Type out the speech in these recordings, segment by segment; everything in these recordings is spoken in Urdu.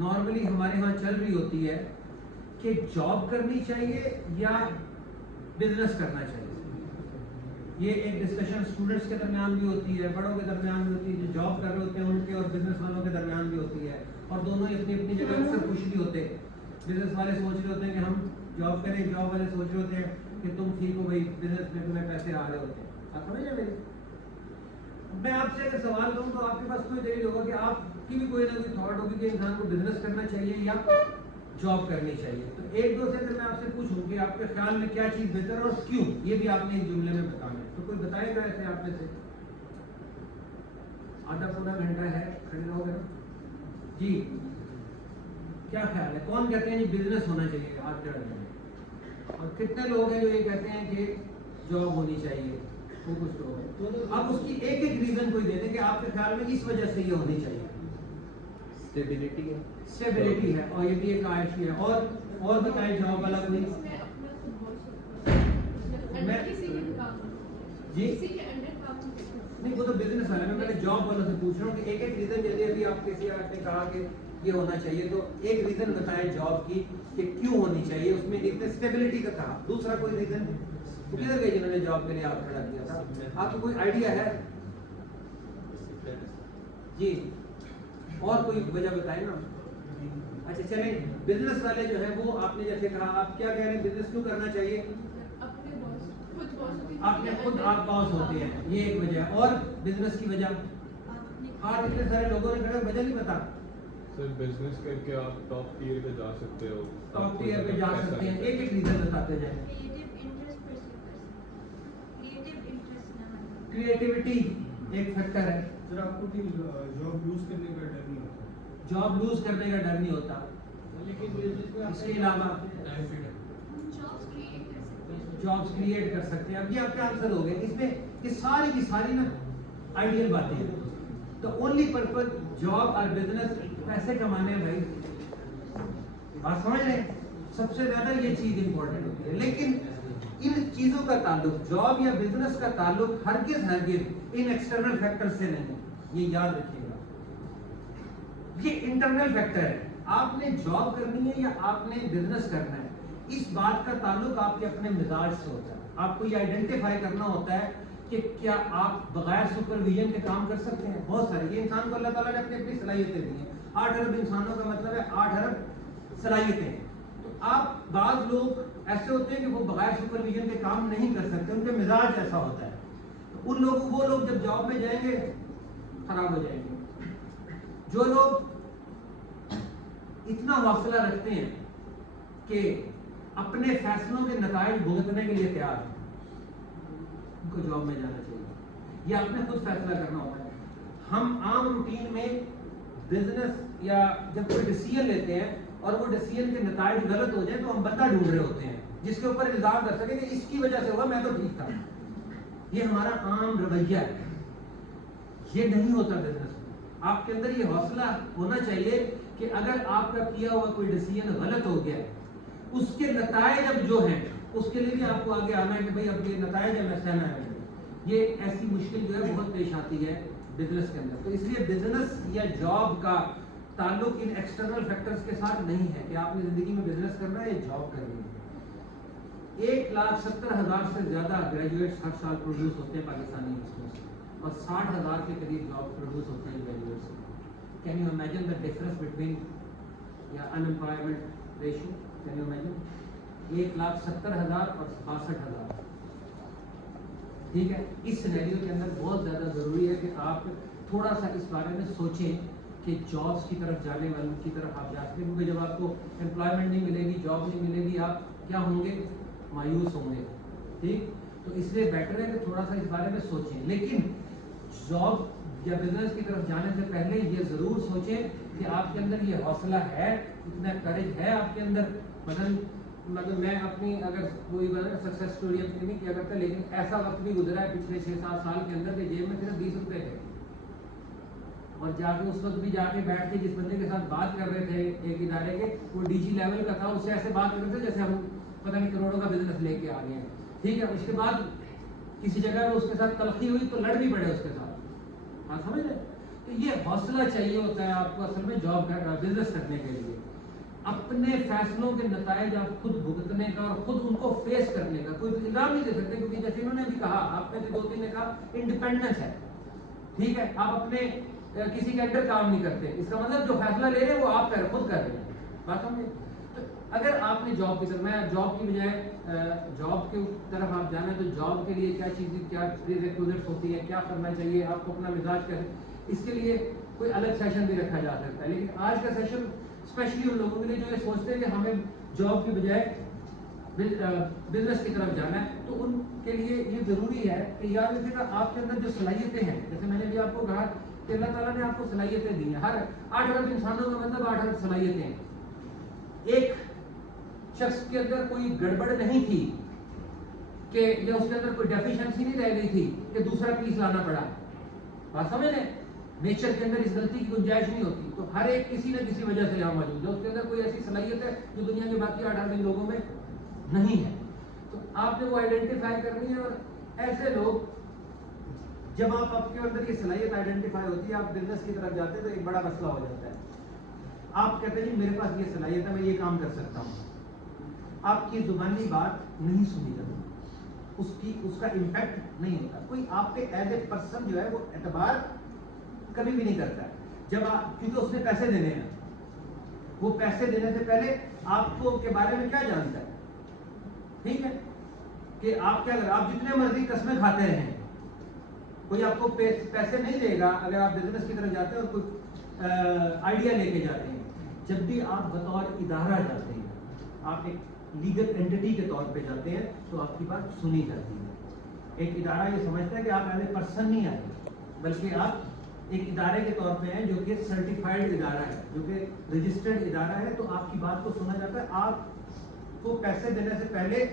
نارملی ہمارے ہاں چل رہی ہوتی ہے کہ جاب کرنی چاہیے یا بزنس کرنا چاہیے. یہ ایک ڈسکشن اسٹوڈنٹس کے درمیان بھی ہوتی ہے, بڑوں کے درمیان بھی ہوتی ہے, جو جاب کر رہے ہوتے ہیں ان کے اور بزنس والوں کے درمیان بھی ہوتی ہے, اور دونوں اپنی اپنی جگہ اکثر خوش بھی ہوتے ہیں. بزنس والے سوچ رہے ہوتے ہیں کہ ہم جاب کریں, جاب والے سوچ رہے ہوتے ہیں کہ تم ٹھیک ہو بھائی, بزنس میں تمہیں پیسے آ رہے ہوتے ہیں. آپ سمجھ رہے میری؟ میں آپ سے اگر سوال کروں تو آپ کے پاس کوئی دلیل ہوگا کہ آپ کی بھی کوئی نہ کوئی تھاٹ ہوگی کہ انسان کو بزنس کرنا چاہیے یا جاب کرنی چاہیے. تو ایک دو سے اگر میں آپ سے پوچھوں کہ آپ کے خیال میں کیا چیز بہتر ہے اور کیوں, یہ بھی آپ نے ایک جملے میں بتانا ہے. تو کوئی بتائے گا ایسے آپ میں سے؟ آدھا پورا گھنٹہ ہے, کھڑے رہو گے نا جی. کیا خیال ہے, کون کہتے ہیں جی بزنس ہونا چاہیے؟ ہاتھ چڑھ جائیں. اور کتنے لوگ ہیں جو یہ کہتے ہیں کہ جاب ہونی چاہیے؟ وہ کچھ لوگ ہیں. آپ اس کی ایک ایک ریزن کوئی دے دیں کہ آپ کے خیال میں اس وجہ سے یہ ہونی چاہیے. اسٹیبلٹی ہے, اسٹیبلٹی ہے, اور یہ بھی ایک خواہش ہے. اور بتائیں جاب والا کوئی جی نہیں, وہ تو بزنس والا. میں نے جاب والوں سے پوچھ رہا ہوں کہ ایک ایک ریزن, جیسے ابھی آپ کسی آپ نے کہا کہ یہ ہونا چاہیے, تو ایک ریزن بتائیں جاب کی کہ کیوں ہونی چاہیے. اس میں ایک اسٹیبلٹی کا کہا, دوسرا کوئی ریزن کدھر گئے جنہوں نے جاب کے لیے آپ کھڑا کیا تھا؟ آپ کو کوئی آئیڈیا ہے جی؟ اور کوئی وجہ بتائیں نا. اچھا چلیں, بزنس والے جو ہیں وہ آپ نے جیسے کہا, آپ کیا کہہ رہے ہیں بزنس کیوں کرنا چاہیے؟ آپ نے خود آپ باس ہوتے ہیں, یہ ایک وجہ ہے. اور بزنس کی وجہ آج اتنے سارے لوگوں نے کہا وجہ نہیں پتا. سر بزنس کر کے آپ ٹاپ ٹیئر پہ جا سکتے ہو, ٹاپ ٹیئر پہ جا سکتے ہیں. ایک ایک ریزن بتاتے جائیں. کریٹیوٹی ایک فیکٹر ہے. سر آپ کو جاب لوز کرنے کا ڈر نہیں ہوتا؟ جاب لوز کرنے کا ڈر نہیں ہوتا, لیکن اس کے علاوہ جابس کریٹ کر سکتے ہیں. اب یہ آپ کے آنسر ہو گئے. اس میں یہ ساری کی ساری نا آئیڈیل باتیں ہیں. تو اونلی پرپز جاب اور بزنس پیسے کمانے ہیں بھائی, بات سمجھ رہے ہیں؟ سب سے زیادہ یہ چیز امپورٹنٹ ہوتی ہے. لیکن ان چیزوں کا تعلق, جاب یا بزنس کا تعلق ہرگز ان ایکسٹرنل فیکٹر سے نہیں. یہ یاد رکھیے گا, یہ انٹرنل فیکٹر ہے. آپ نے جاب کرنی ہے یا آپ نے بزنس کرنا ہے, اس بات کا تعلق آپ کے اپنے مزاج سے ہوتا ہے. آپ کو یہ آئیڈینٹیفائی کرنا ہوتا ہے کہ کیا آپ بغیر سپرویژن کے کام کر سکتے ہیں. بہت سارے, یہ انسان کو اللہ تعالیٰ نے اپنی اپنی صلاحیتیں دی ہیں. 8 ارب انسانوں کا مطلب ہے 8 ارب صلاحیتیں. تو آپ بعض لوگ ایسے ہوتے ہیں کہ وہ بغیر سپرویژن کے کام نہیں کر سکتے, ان کے مزاج ایسا ہوتا ہے. تو ان لوگوں, وہ لوگ جب جاب میں جائیں گے خراب ہو جائیں گے. جو لوگ اتنا حوصلہ رکھتے ہیں کہ اپنے فیصلوں کے نتائج بھگتنے کے لیے تیار ہیں, ان کو جاب میں جانا چاہیے. یہ آپ نے خود فیصلہ کرنا ہوتا ہے. ہم عام روٹین میں بزنس یا جب کوئی ڈیسیژن لیتے ہیں اور وہ ڈیسیژن کے نتائج غلط ہو جائیں تو ہم بندہ ڈھونڈ رہے ہوتے ہیں جس کے اوپر الزام کر سکیں کہ اس کی وجہ سے ہوا, میں تو ٹھیک تھا. یہ ہمارا عام رویہ ہے. یہ نہیں ہوتا بزنس میں. آپ کے اندر یہ حوصلہ ہونا چاہیے کہ اگر آپ کا کیا ہوا کوئی ڈیسیژن غلط ہو گیا, اس کے نتائج اب جو ہیں اس کے لیے بھی آپ کو آگے آنا ہے کہ بھائی اب یہ نتائج ہے, میں سہنا ہے. یہ ایسی مشکل جو ہے بہت پیش آتی ہے بزنس کے اندر. تو اس لیے بزنس یا جاب کا تعلق ان ایکسٹرنل فیکٹرز کے ساتھ نہیں ہے کہ آپ نے زندگی میں بزنس کرنا ہے یا جاب کرنی ہے. 1,70,000 سے زیادہ گریجویٹس ہر سال پروڈیوس ہوتے ہیں پاکستانی یونیورسٹیوں سے, اور 60,000 کے قریب جاب پروڈیوس ہوتے ہیں گریجویٹ سے. Can you imagine the difference between یا unemployment ratio? Can you imagine 1,70,000 اور 62,000. ٹھیک ہے, اس سینیریو کے اندر بہت زیادہ ضروری ہے کہ آپ تھوڑا سا اس بارے میں سوچیں کہ جابس کی طرف جانے والوں کی طرف آپ جا سکیں, کیونکہ جب آپ کو امپلائمنٹ نہیں ملے گی, جاب نہیں ملے گی, آپ کیا ہوں گے؟ مایوس ہوں گے. ٹھیک, تو اس لیے بیٹر ہے کہ تھوڑا سا اس بارے میں سوچیں. لیکن جاب یا بزنس کی طرف جانے سے پہلے یہ ضرور سوچیں کہ آپ کے اندر یہ حوصلہ ہے, اتنا کریج ہے آپ کے اندر. مطلب میں اپنی اگر کوئی سکسیس اسٹوری اپنی نہیں کیا کرتا, لیکن ایسا وقت بھی گزرا ہے پچھلے 6-7 سال کے اندر کہ جیب میں صرف 20 روپے تھے, اور جا کے اس وقت بھی جا کے بیٹھ کے جس بندے کے ساتھ بات کر رہے تھے ایک ادارے کے, وہ ڈی جی لیول کا تھا, اس سے ایسے بات کر رہے تھے جیسے ہم پتہ نہیں کروڑوں کا بزنس لے کے آ گئے ہیں. ٹھیک ہے, اس کے بعد کسی جگہ میں اس کے ساتھ تلخی ہوئی تو لڑ بھی پڑے اس کے ساتھ. آپ سمجھ رہے تو یہ حوصلہ چاہیے ہوتا ہے آپ کو اصل میں جاب بزنس کرنے کے لیے، اپنے فیصلوں کے نتائج آپ خود بھگتنے کا اور خود ان کو فیس کرنے کا، کوئی الزام نہیں دے سکتے، کیونکہ جیسے انہوں نے بھی کہا، آپ میں سے 2-3 نے کہا انڈیپینڈنس ہے، ٹھیک ہے، آپ اپنے کسی کے انڈر کام نہیں کرتے، اس کا مطلب جو فیصلہ لے رہے ہیں وہ آپ خود کر رہے ہیں، بات سمجھے؟ تو اگر آپ نے جاب کی طرف، میں جاب کی بجائے جاب کی طرف آپ جانا ہے تو جاب کے لیے کیا چیزیں، کیا ریکوزٹس ہوتی ہے، کیا کرنا چاہیے آپ کو، اپنا مزاج کریں، اس کے لیے کوئی الگ سیشن بھی رکھا جا سکتا ہے، لیکن آج کا سیشن اسپیشلی ان لوگوں کے لیے جو یہ سوچتے ہیں کہ ہمیں جاب کی بجائے بزنس کی طرف جانا ہے، تو ان کے لیے یہ ضروری ہے کہ یاد رکھیے گا آپ کے اندر جو صلاحیتیں ہیں، جیسے میں نے بھی آپ کو کہا کہ اللہ تعالیٰ نے آپ کو صلاحیتیں دی ہیں، ہر 8 ارب انسانوں کا مطلب 8 ارب صلاحیتیں ہیں، ایک شخص کے اندر کوئی گڑبڑ نہیں تھی کہ یا اس کے اندر کوئی ڈیفیشنسی نہیں رہ گئی تھی کہ دوسرا پیس لانا پڑا، بات سمجھ لیں، نیچر کے اندر اس غلطی کی گنجائش نہیں ہوتی، تو ہر ایک کسی نہ کسی وجہ سے یہاں موجود ہے، اس کے اندر کوئی ایسی صلاحیت ہے جو دنیا کے باقی 8 ارب لوگوں میں نہیں ہے، تو آپ نے وہ آئیڈینٹیفائی کرنی ہے، اور ایسے لوگ جب آپ کے اندر یہ صلاحیت آئیڈینٹیفائی ہوتی ہے، آپ بزنس کی طرف جاتے ہیں تو ایک بڑا مسئلہ ہو جاتا ہے، آپ کہتے ہیں جی میرے پاس یہ صلاحیت ہے، میں یہ کام کر سکتا ہوں، آپ کی زبانی بات نہیں سنی جاتی، اس کا امپیکٹ نہیں ہوتا، کوئی آپ کے ایز اے پرسن جو ہے وہ اعتبار کبھی بھی نہیں کرتا ہے، جب آپ، کیونکہ اس نے پیسے دینے ہیں، وہ پیسے دینے سے پہلے آپ کو کے بارے میں کیا جانتا ہے، ٹھیک ہے، کہ آپ کیا اگر آپ جتنے مرضی قسمیں کھاتے رہیں، کوئی آپ کو پیسے نہیں دے گا اگر آپ بزنس کی طرف جاتے ہیں اور کوئی آئیڈیا لے کے جاتے ہیں، جب بھی آپ بطور ادارہ جاتے ہیں، آپ ایک لیگل اینٹی کے طور پہ جاتے ہیں تو آپ کی بات سنی جاتی ہے، ایک ادارہ یہ سمجھتا ہے کہ آپ ایز اے پرسن نہیں آئے بلکہ آپ ایک ادارے کے طور پہ ہیں جو کہ سرٹیفائڈ ادارہ ہے، جو کہ رجسٹرڈ ادارہ ہے، تو آپ کی بات کو سنا جاتا ہے، آپ کو پیسے دینے سے پہلے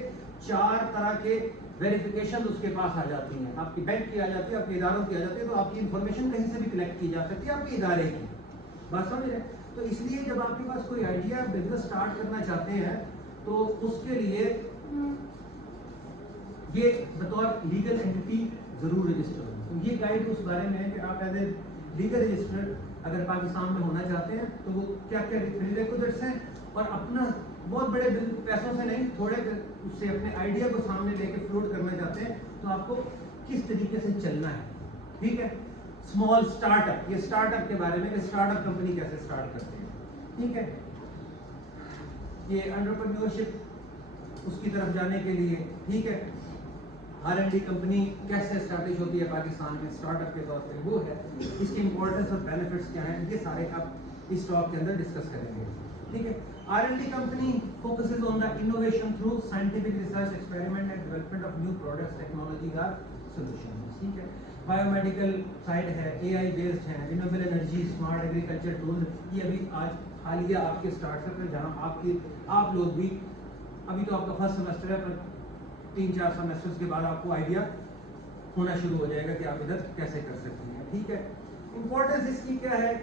4 طرح کے ویریفیکیشن اس کے پاس آ جاتی ہیں، آپ کی بینک کی آ جاتی ہے، آپ کے اداروں کی آ جاتی ہے، تو آپ کی انفارمیشن کہیں سے بھی کلیکٹ کی جا سکتی ہے آپ کے ادارے کی، بات سمجھ رہے ہیں؟ تو اس لیے جب آپ کے پاس کوئی آئیڈیا بزنس سٹارٹ کرنا چاہتے ہیں تو اس کے لیے یہ بطور لیگل اینٹی ضرور رجسٹر ہو، تو یہ گائیڈ اس بارے میں ہے کہ آپ ایز اے لیگل رجسٹر اگر پاکستان میں ہونا چاہتے ہیں تو وہ کیا کیا ریکوزٹس ہیں، اور اپنا بہت بڑے پیسوں سے نہیں، تھوڑے اس سے اپنے آئیڈیا کو سامنے لے کے فلوٹ کرنا چاہتے ہیں تو آپ کو کس طریقے سے چلنا ہے، ٹھیک ہے، اسمال اسٹارٹ اپ، یہ اسٹارٹ اپ کے بارے میں کہ اسٹارٹ اپ کمپنی کیسے اسٹارٹ کرتے ہیں، ٹھیک ہے، یہ انٹرپرینیورشپ اس کی طرف جانے کے لیے، ٹھیک ہے، R&D کمپنی کیسے اسٹیبلش ہوتی ہے پاکستان میں اسٹارٹ اپ کے طور پہ، وہ ہے، اس کی امپورٹنس اور بینیفٹس کیا ہیں، یہ سارے آپ اس ٹاک کے اندر ڈسکس کریں گے، ٹھیک ہے۔ R&D company focuses on the innovation through scientific research, experiment and development of new products, technologies or solutions، ٹھیک ہے، بایو میڈیکل سائڈ ہے، AI بیسڈ ہے، renewable energy, smart agriculture tool, یہ ابھی آج حالیہ آپ کے اسٹارٹ اپ ہے جہاں آپ لوگ بھی، ابھی تو آپ کا فرسٹ سیمسٹر ہے، پر 3-4 سیمسٹرز کے بعد آپ کو آئیڈیا ہونا شروع ہو جائے گا کہ آپ ادھر کیسے کر سکتے ہیں، ٹھیک ہے۔ امپورٹنس اس کی کیا ہے،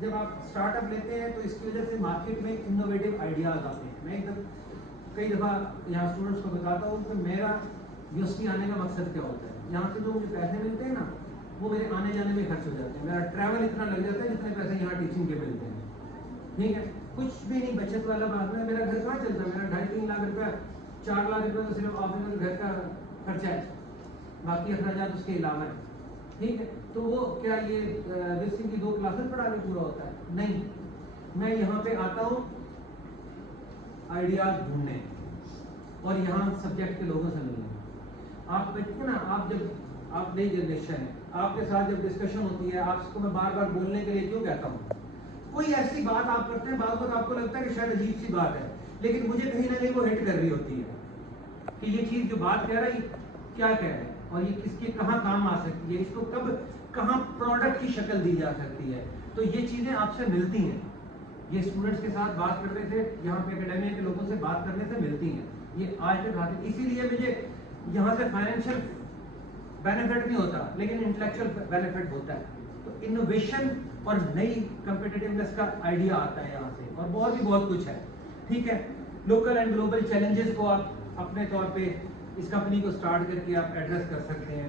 جب آپ اسٹارٹ اپ لیتے ہیں تو اس کی وجہ سے مارکیٹ میں انوویٹو آئیڈیاز آتے ہیں، میں کئی دفعہ یہاں اسٹوڈنٹس کو بتاتا ہوں کہ میرا یونیورسٹی آنے کا مقصد کیا ہوتا ہے، یہاں سے جو مجھے پیسے ملتے ہیں نا وہ میرے آنے جانے میں خرچ ہو جاتے ہیں، میرا ٹریول اتنا لگ جاتا ہے جتنے پیسے یہاں ٹیچنگ کے ملتے ہیں، ٹھیک ہے، کچھ بھی نہیں بچت والا بات ہے، میرا گھر کہاں چلتا ہے، میرا 2.5-3 لاکھ روپیہ 4 لاکھ روپے تو صرف آفس گھر کا خرچہ ہے، باقی اخراجات اس کے علاوہ ہے، ٹھیک ہے، تو وہ کیا یہ رسنگ کی 2 کلاسز پڑھا کے پورا ہوتا ہے، نہیں، میں یہاں پہ آتا ہوں آئیڈیاز ڈھونڈنے اور یہاں سبجیکٹ کے لوگوں سے ملنے، آپ دیکھتے نا، آپ جب آپ نئی جنریشن ہے، آپ کے ساتھ جب ڈسکشن ہوتی ہے، آپ کو میں بار بار بولنے کے لیے کیوں کہتا ہوں، کوئی ایسی بات آپ کرتے ہیں بعض وقت آپ کو لگتا ہے کہ شاید عجیب سی بات ہے، لیکن مجھے کہیں نہ کہیں وہ ہٹ کر رہی ہوتی ہے کہ یہ چیز جو بات کہہ رہا ہے کیا کہہ رہا ہے اور یہ کس کے کہاں کام آ سکتی ہے، اس کو کب کہاں پروڈکٹ کی شکل دی جا سکتی ہے، تو یہ چیزیں آپ سے ملتی ہیں، یہ اسٹوڈنٹس کے ساتھ بات کرنے سے، یہاں پہ اکیڈمیا کے لوگوں سے بات کرنے سے ملتی ہیں، یہ آج تک حاصل، اسی لیے مجھے یہاں سے فائنینشیل بینیفٹ نہیں ہوتا لیکن انٹلیکچوئل بینیفٹ ہوتا ہے، تو انوویشن اور نئی کمپیٹیٹیونیس کا آئیڈیا آتا ہے یہاں سے، اور بہت کچھ ہے، ٹھیک ہے، لوکل اینڈ گلوبل چیلنجز کو آپ اپنے طور پہ اس کمپنی کو اسٹارٹ کر کے آپ ایڈریس کر سکتے ہیں،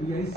BIC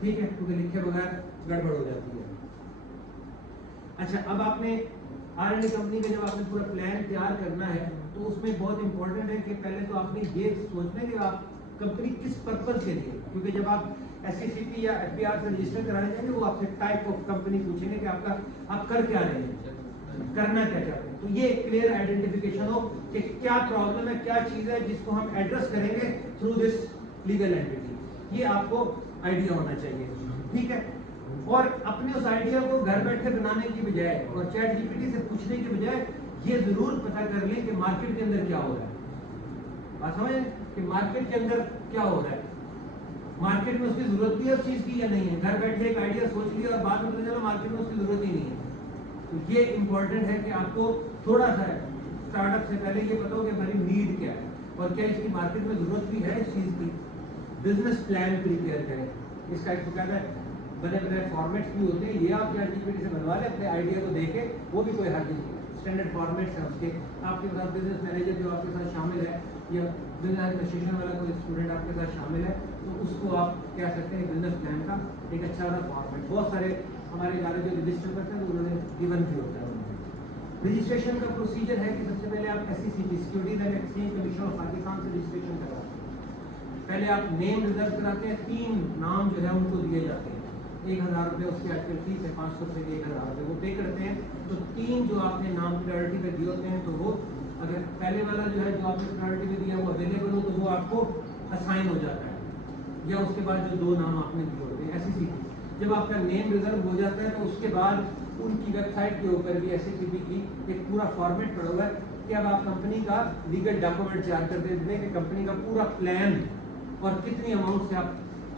ٹھیک ہے, کیونکہ لکھے بغیر گڑبڑ ہو جاتی ہے. اچھا, اب آپ نے R&D کمپنی کا جب آپ نے پورا پلان تیار کرنا ہے تو اس میں بہت امپورٹنٹ ہے کہ پہلے تو آپ نے یہ سوچنا ہے کہ آپ کمپنی کس پرپز کے لیے, کیونکہ جب آپ SECP یا FBR سے رجسٹر کرانے جائیں گے وہ آپ سے ٹائپ آف کمپنی پوچھیں گے کہ آپ کر کیا رہے ہیں, کرنا کیا چاہتے ہیں. تو یہ کلیئر آئیڈینٹیفیکیشن ہو کہ کیا پرابلم ہے, کیا چیز ہے جس کو ہم ایڈریس کریں گے تھرو دس لیگل اینٹیٹی, یہ آپ کو آئیڈیا ہونا چاہیے. ٹھیک ہے, اور اپنے اس آئیڈیا کو گھر بیٹھے بنانے کی بجائے اور چیٹ GPT سے پوچھنے کی بجائے یہ ضرور پتہ کر لیں کہ مارکیٹ کے اندر کیا ہو رہا ہے. بات سمجھیں کہ مارکیٹ کے اندر کیا ہو رہا ہے, مارکیٹ میں اس کی ضرورت بھی ہے اس چیز کی یا نہیں ہے. گھر بیٹھے ایک آئیڈیا سوچ لیا اور بعد میں پتہ چلا مارکیٹ میں اس کی ضرورت ہی نہیں ہے. تو یہ امپورٹنٹ ہے کہ آپ کو تھوڑا سا اسٹارٹ اپ سے پہلے یہ پتا ہو کہ ہماری نیڈ کیا ہے اور کیا اس کی مارکیٹ میں ضرورت بھی ہے اس چیز کی. بزنس پلان پریپیئر کریں, اس کا ایک باقاعدہ بنے بنے فارمیٹس بھی ہوتے ہیں, یہ آپ چیٹ GPT سے بنوا لیں اپنے آئیڈیا کو دے کے, وہ بھی کوئی حرج نہیں ہے. اسٹینڈرڈ فارمیٹس ہیں اس کے, آپ کے ساتھ بزنس مینیجر جو آپ کے ساتھ شامل ہے یا بزنس ایڈمنسٹریشن والا کوئی اسٹوڈنٹ آپ کے ساتھ شامل ہے تو اس کو آپ کہہ سکتے ہیں بزنس پلان کا ایک اچھا والا فارمیٹ. بہت سارے ہمارے ادارے جو رجسٹر کرتے ہیں تو انہوں نے گیون بھی ہوتا ہے. رجسٹریشن کا پروسیجر ہے کہ سب سے پہلے آپ SECP securities and exchange commission of Pakistan سے رجسٹریشن کرواتے ہیں. پہلے آپ نیم ریزرو کراتے ہیں, 3 نام جو ہے ان کو دیے جاتے ہیں, 1000 روپے اس کی آج کل فیس ہے, 500 روپے کے 1000 روپے وہ پے کرتے ہیں. تو 3 جو آپ نے نام پریورٹی پہ دیے ہوتے ہیں تو وہ اگر پہلے والا جو ہے جو آپ نے پریورٹی پہ دیا وہ اویلیبل ہو تو وہ آپ کو اسائن ہو جاتا ہے, یا اس کے بعد جو 2 نام آپ نے دیے ہوتے ہیں. SECP جب آپ کا نیم ریزرو ہو جاتا ہے تو اس کے بعد ان کی ویب سائٹ کے اوپر بھی SECP کی ایک پورا فارمیٹ پڑا ہوا ہے کہ اب آپ کمپنی کا لیگل ڈاکومنٹ تیار کر دیتے ہیں کہ کمپنی کا پورا پلان اور کتنی اماؤنٹ سے آپ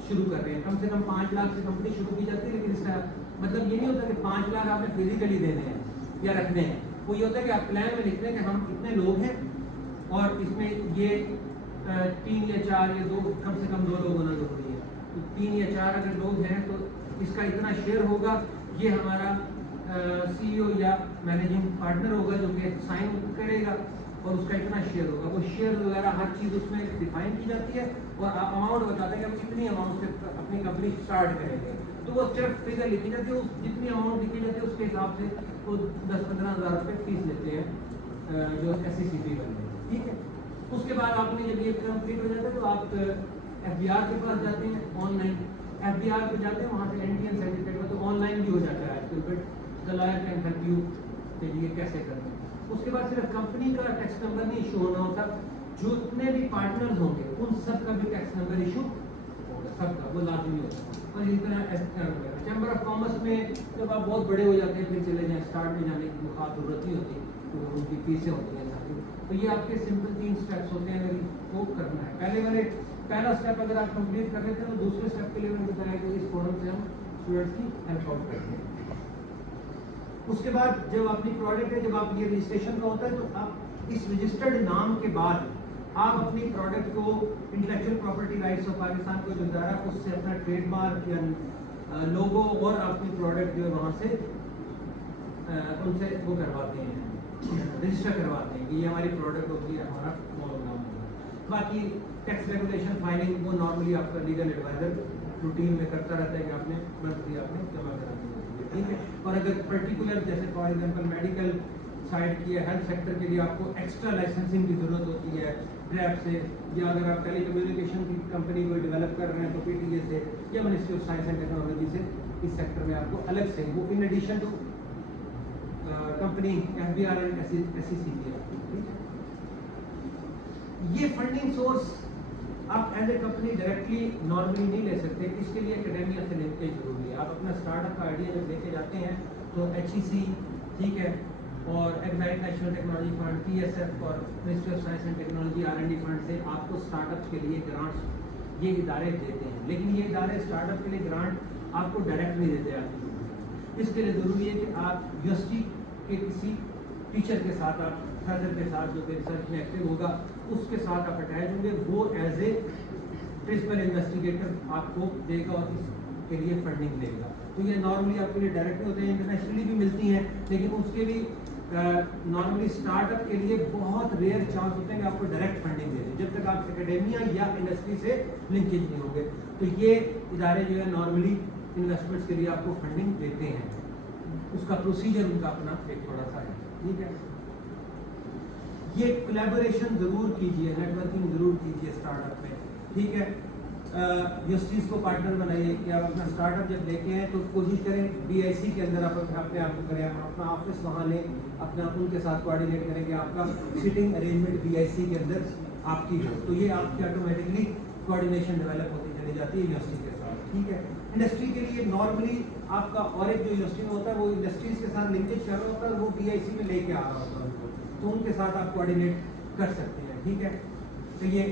شروع کر رہے ہیں. کم سے کم 5 لاکھ سے کمپنی شروع کی جاتی ہے, لیکن اس کا مطلب یہ نہیں ہوتا کہ 5 لاکھ آپ نے فزیکلی دینے ہیں یا رکھنے ہیں. وہ یہ ہوتا ہے کہ آپ پلان میں لکھتے ہیں کہ ہم اتنے لوگ ہیں اور اس میں یہ 3 یا 4 یا 2 کم سے کم 2 لوگ ہونا ضروری ہے. تو 3 یا 4 اگر لوگ ہیں تو اس کا اتنا شیئر ہوگا, یہ ہمارا CEO یا مینیجنگ پارٹنر ہوگا جو کہ سائن کرے گا اور اس کا اتنا شیئر ہوگا. وہ شیئر وغیرہ ہر چیز اس میں ڈیفائن کی جاتی ہے اور اماؤنٹ بتاتا ہے کہ ہم کتنی اماؤنٹ سے اپنی کمپنی اسٹارٹ کریں گے. تو وہ صرف فگر لکھی جاتی ہے, جتنی اماؤنٹ لکھی جاتی ہے اس کے حساب سے وہ 10-15 ہزار روپے فیس لیتے ہیں جو SECP والے ہیں. ٹھیک ہے, اس کے بعد آپ نے جب یہ کمپلیٹ ہو جاتا ہے تو آپ FBR کے پاس جاتے ہیں. آن لائن FBR پہ جاتے ہیں, وہاں سے NTN سرٹیفکیٹ میں تو آن لائن بھی ہو جاتا ہے آج کل, but the lawyer can help you کہ یہ کیسے کرتے ہیں. اس کے بعد صرف کمپنی کا ٹیکس نمبر نہیں ایشو ہونا ہوتا, جو اتنے بھی پارٹنرز ہوں گے ان سب کا بھی ٹیکس نمبر ایشو ہوگا, سب کا وہ لازمی ہوتا ہے. اور اس طرح چیمبر آف کامرس میں جب آپ بہت بڑے ہو جاتے ہیں پھر چلے جائیں, اسٹارٹ میں جانے کی خاص ضرورت نہیں ہوتی کیونکہ ان کی فیسیں ہوتی ہیں ساتھی. تو یہ آپ کے سمپل 3 اسٹیپس ہوتے ہیں اگر وہ کرنا ہے. پہلا اسٹیپ اگر آپ کمپلیٹ کر لیتے ہیں تو دوسرے اسٹیپ کے لیے میں نے بتایا کہ اس فورم سے ہم اسٹوڈنٹس کی ہیلپ آؤٹ کرتے ہیں. اس کے بعد جب اپنی پروڈکٹ ہے, جب آپ یہ رجسٹریشن کا ہوتا ہے تو آپ اس رجسٹرڈ نام کے بعد آپ اپنی پروڈکٹ کو intellectual property rights of Pakistan کو جو ادارہ ہے اس سے اپنا ٹریڈ مارک یا لوگو اور اپنی پروڈکٹ جو ہے وہاں سے ان سے وہ کرواتے ہیں, رجسٹر کرواتے ہیں کہ یہ ہماری پروڈکٹ ہوتی ہے, ہمارا نام ہوگا. باقی ٹیکس ریگولیشن فائلنگ وہ نارملی آپ کا لیگل ایڈوائزر روٹین میں کرتا رہتا ہے کہ آپ نے منتھلی آپ نے جمع کرانی ہوتی ہے. ٹھیک ہے, اور اگر پرٹیکولر جیسے فار ایگزامپل میڈیکل سائڈ کی ہے, ہیلتھ سیکٹر کے لیے آپ کو ایکسٹرا لائسنسنگ کی ضرورت ہوتی ہے ڈریپ سے, یا اگر آپ ٹیلی کمیونیکیشن کی کمپنی کو ڈیولپ کر رہے ہیں تو PTA سے یا ministry of science and technology سے اس سیکٹر میں آپ کو الگ سے وہ in addition to company FBR and SECP ہے. یہ فنڈنگ سورس آپ as a company directly normally نہیں لے سکتے, اس کے لیے اکیڈیمیا سے لنکیج ضروری ہے. آپ اپنا اسٹارٹ اپ کا آئیڈیا جب لے کے جاتے ہیں تو HEC ٹھیک ہے اور ایگزائٹ نیشنل ٹیکنالوجی فنڈ PSF اور ministry of science and technology R&D fund سے آپ کو اسٹارٹ اپس کے لیے گرانٹس یہ ادارے دیتے ہیں. لیکن یہ ادارے اسٹارٹ اپ کے لیے گرانٹ آپ کو ڈائریکٹ نہیں دیتے. آپ اس کے لیے ضروری ہے کہ آپ یونیورسٹی کے کسی ٹیچر کے ساتھ, آپ پروفیسر کے ساتھ جو کہ ریسرچ میں ایکٹیو ہوگا اس کے ساتھ آپ اٹیچ ہوں گے, وہ ایز اے پرنسپل انویسٹیگیٹر آپ کو دے گا اور اس کے لیے فنڈنگ دے گا. تو یہ نارملی آپ کے لیے ڈائریکٹ ہوتے ہیں, انٹرنیشنلی بھی ملتی ہیں لیکن اس کے بھی نارملی اسٹارٹ اپ کے لیے بہت ریئر چانس ہوتے ہیں کہ آپ کو ڈائریکٹ فنڈنگ دے دیں جب تک آپ اکیڈیمیا یا انڈسٹری سے لنکیج نہیں ہوں گے. تو یہ ادارے جو ہے نارملی انویسٹمنٹس کے لیے آپ کو فنڈنگ دیتے ہیں. اس کا پروسیجر ان کا اپنا ایک تھوڑا سا ہے. ٹھیک ہے, یہ کولیبوریشن ضرور کیجیے, نیٹ ورکنگ ضرور کیجیے اسٹارٹ اپ میں. ٹھیک ہے, یونیورسٹیز کو پارٹنر بنائیے کہ آپ اپنا اسٹارٹ اپ جب لے کے ہیں تو کوشش کریں بی آئی سی کے اندر آپ اپنے آپ کو کریں, اپنا آفس وہاں لیں, اپنا ان کے ساتھ کوآرڈینیٹ کریں کہ آپ کا سٹنگ ارینجمنٹ بی آئی سی کے اندر آپ کی ہو. تو یہ آپ کی آٹومیٹکلی کوآرڈینیشن ڈیولپ ہوتی چلی جاتی ہے یونیورسٹی کے ساتھ. ٹھیک ہے, انڈسٹری کے لیے نارملی آپ کا اور ایک جو یونیورسٹی میں ہوتا ہے وہ انڈسٹریز کے ساتھ لنکیج کر رہا ہوتا ہے, وہ بی آئی سی میں لے کے آ رہا ہوتا ہے, تو ان کے ساتھ آپ کوآرڈینیٹ کر سکتے ہیں. ٹھیک ہے, تو یہ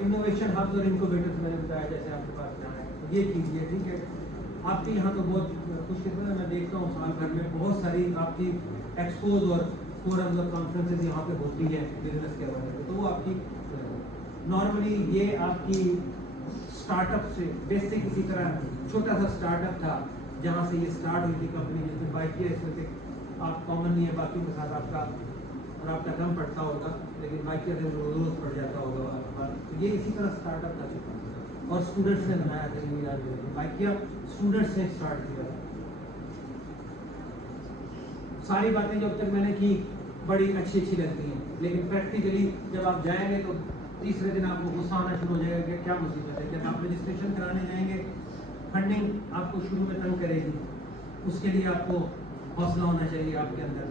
انوویشن ہبز اور انکوبیٹرز میں نے بتایا جیسے آپ کے پاس جہاں ہے تو یہ کیجیے. ٹھیک ہے, آپ کے یہاں تو بہت خوش قسمت ہے, میں دیکھتا ہوں سال بھر میں بہت ساری آپ کی ایکسپوز اور فورمز اور کانفرنسز یہاں پہ ہوتی ہیں بزنس کے حوالے سے, تو وہ آپ کی نارملی یہ آپ کی اسٹارٹ اپ سے بیسک اسی طرح چھوٹا سا اسٹارٹ اپ تھا جہاں سے یہ اسٹارٹ ہوئی تھی کمپنی, جس میں بائک کیا, اس میں سے آپ کامن نہیں ہے باقیوں کے ساتھ آپ کا رابطہ کم پڑتا ہوگا, لیکن بائک سے روز پڑ جاتا ہوگا. یہ اسی طرح اسٹارٹ اپ تھا اور اسٹوڈنٹس نے بنایا تھا, بائک کیا اسٹوڈنٹس نے اسٹارٹ کیا. ساری باتیں جو اب تک میں نے کی بڑی اچھی لگتی ہیں, لیکن پریکٹیکلی جب آپ جائیں گے تو تیسرے دن آپ کو غصہ آنا شروع ہو جائے گا کہ کیا مصیبت ہے. جب آپ رجسٹریشن کرانے جائیں گے فنڈنگ آپ کو شروع میں تنگ کرے گی, اس کے لیے آپ کو حوصلہ ہونا چاہیے آپ کے اندر.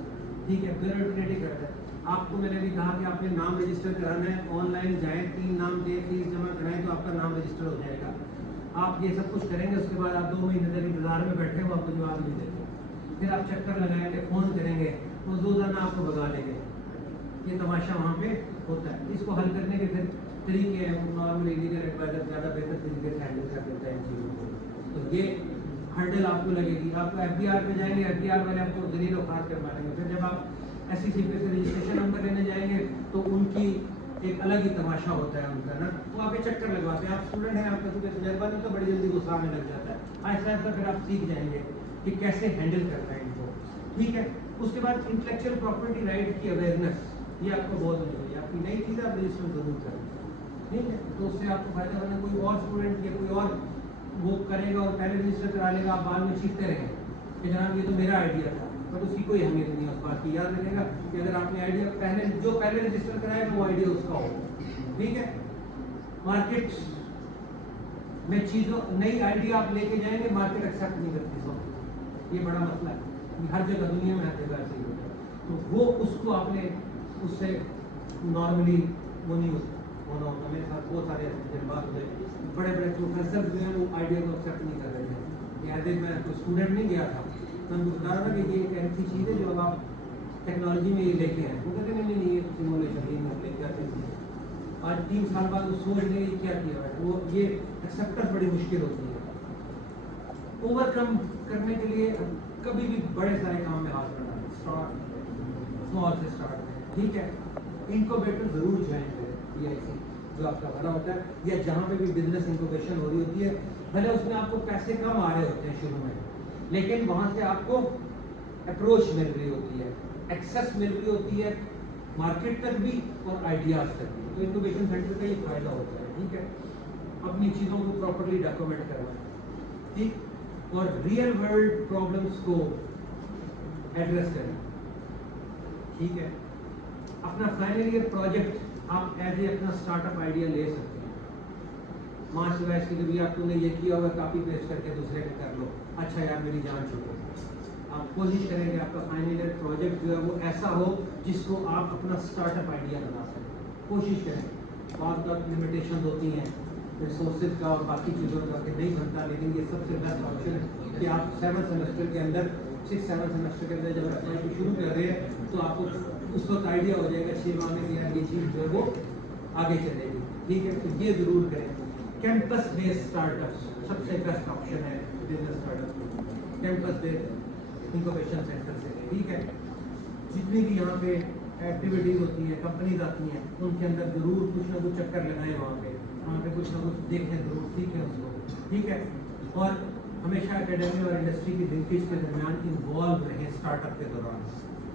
ٹھیک ہے, پیریڈی کرتا ہے. آپ کو میں نے بھی کہا کہ آپ نے نام رجسٹر کرانا ہے, آن لائن جائیں, 3 نام دیں, فیس جمع کرائیں تو آپ کا نام رجسٹر ہو جائے گا. آپ یہ سب کچھ کریں گے, اس کے بعد آپ 2 مہینے تک انتظار میں بیٹھے ہو, آپ کو جواب نہیں دیتے. پھر آپ چکر لگائیں گے, فون کریں گے, وہ روزانہ آپ کو بگا لیں گے. یہ تماشا وہاں پہ ہوتا ہے. اس کو حل کرنے کے پھر طریقے ہیں, نارملی لیگل ایڈوائزر زیادہ بہتر طریقے سے ہینڈل کر دیتا ہے ان چیزوں کو. تو یہ ہرڈل آپ کو لگے گی. آپ کو ایف بی آر پہ جائیں گے, ایف بی آر والے آپ کو ذلیل و خوار کروا دیں گے. پھر جب آپ ایس سی سی پہ سے رجسٹریشن نمبر لینے جائیں گے تو ان کی ایک الگ ہی تماشا ہوتا ہے ان کا نا, وہ آپ کے چکر لگواتے ہیں. آپ اسٹوڈنٹ ہیں, آپ کا کچھ تجربہ نہیں تو بڑی جلدی غصہ آنے لگ جاتا ہے. آہستہ آہستہ پھر آپ سیکھ جائیں گے کہ کیسے ہینڈل کرنا ہے ان کو. ٹھیک ہے, اس کے بعد انٹلیکچوئل پراپرٹی رائٹ کی اویئرنیس, یہ آپ کو بہت ضروری ہے. آپ کی نئی چیز آپ رجسٹر ضرور کریں. ٹھیک ہے, تو اس سے آپ کو فائدہ ہونا. کوئی اور اسٹوڈنٹ یا کوئی اور وہ کرے گا اور پہلے رجسٹر کرا لے گا, آپ بعد میں چیختے رہیں کہ جناب یہ تو میرا آئیڈیا تھا, بٹ اس کی کوئی اہمیت نہیں ہے اس بات کی. یاد رکھے گا کہ اگر آپ نے آئیڈیا پہلے رجسٹر کرائے تو وہ آئیڈیا اس کا ہو. ٹھیک ہے, مارکیٹ میں چیزوں نئی آئیڈیا آپ لے کے جائیں گے, مارکیٹ ایکسیپٹ نہیں کرتی سب, یہ بڑا مسئلہ ہے. ہر جگہ دنیا میں ہر جگہ ایسے ہی ہوتا ہے. تو وہ اس کو آپ نے اس سے نارملی وہ نہیں ہونا ہوتا. میرے ساتھ بہت سارے بات ہوئے, بڑے پروفیسر جو ہیں وہ آئیڈیا کو ایکسیپٹ نہیں کر رہے ہیں. ایز میں تو اسٹوڈنٹ نہیں گیا تھا, میں ان کو بتا رہا تھا کہ یہ ایک ایسی چیز ہے جو اب آپ ٹیکنالوجی میں یہ لے کے ہیں. وہ کہتے ہیں نہیں, یہ سیمولیشن یہ لے کے آتے ہیں. آج 3 سال بعد وہ سوچ لیں یہ کیا کیا ہے, وہ یہ ایکسیپٹنس بڑی مشکل ہوتی ہے. اوور کم کرنے کے لیے کبھی بھی بڑے سارے کام میں ہاتھ بڑھائیں, اسمال سے اسٹارٹ کریں. ٹھیک ہے, انکوبیٹر ضرور جوائن کریں, یہ جو آپ کا بھلا ہوتا ہے, یا جہاں پہ بھی بزنس انکوبیشن ہو رہی ہوتی ہے, بھلے اس میں آپ کو پیسے کم آ رہے ہوتے ہیں شروع میں, لیکن وہاں سے آپ کو اپروچ مل رہی ہوتی ہے, ایکسیس مل رہی ہوتی ہے مارکیٹ تک بھی اور آئیڈیاز تک بھی. تو انکوبیشن سینٹر کا یہ فائدہ ہوتا ہے. ٹھیک ہے, اپنی چیزوں کو پراپرلی ڈاکومنٹ کروائیں. ٹھیک, اور ریئل ورلڈ پرابلمس کو ایڈریس کریں. ٹھیک ہے, اپنا فائنل ایئر پروجیکٹ آپ ایز اے اپنا اسٹارٹ اپ آئیڈیا لے سکتے ہیں. مارچ وائس کی بھی آپ نے یہ کیا ہوا کاپی پیسٹ کر کے دوسرے کا کر لو, اچھا یار میری جان چھوٹے. آپ کوشش کریں کہ آپ کا فائنل ایئر پروجیکٹ جو ہے وہ ایسا ہو جس کو آپ اپنا اسٹارٹ اپ آئیڈیا بنا سکیں. کوشش کریں. بعض کا لمیٹیشن ہوتی ہیں ریسورسز کا اور باقی چیزوں کا کہ نہیں بنتا, لیکن یہ سب سے بیسٹ آپشن ہے کہ آپ 7 سیمسٹر کے اندر 6-7 سیمسٹر کے اندر جب اپلائی شروع کر رہے ہیں تو آپ کو اس وقت آئیڈیا ہو جائے گا 6 ماہ میں کہ یار یہ چیز جو ہے وہ آگے چلے گی. ٹھیک ہے, تو یہ ضرور کریں. کیمپس بیس اسٹارٹ اپ سب سے بیسٹ آپشن ہے بزنس اسٹارٹ اپ, کیمپس بیس انکوبیشن سینٹر سے. ٹھیک ہے, جتنی بھی یہاں پہ ایکٹیویٹیز ہوتی ہیں, کمپنیز آتی ہیں, ان کے اندر ضرور کچھ نہ کچھ چکر لگائیں, وہاں پہ کچھ نہ کچھ دیکھیں, ضرور سیکھیں اس کو. ٹھیک ہے, اور ہمیشہ اکیڈمی اور انڈسٹری کی لنکیج کے درمیان انوالو رہیں اسٹارٹ اپ کے دوران.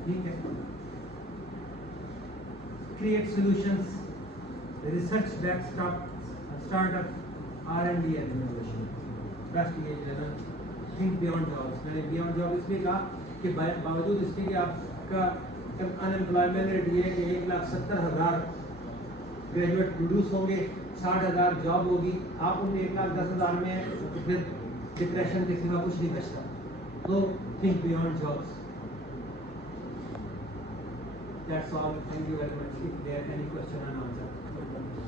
ٹھیک ہے. Create solutions, research backed startup, R&D and innovation. Best یہ جو ہے نا think beyond jobs. میں نے beyond job اس لیے کہا کہ باوجود اس کے کہ آپ کا unemployment rate یہ ہے کہ 1,70,000 گریجویٹ پروڈیوس ہوں گے, 60,000 جاب ہوگی, آپ ان میں 1,10,000 میں تو پھر ڈپریشن کے سوا کچھ نہیں بچتا. تو think beyond jobs. That's all. Thank you very much. If there are any question and answer.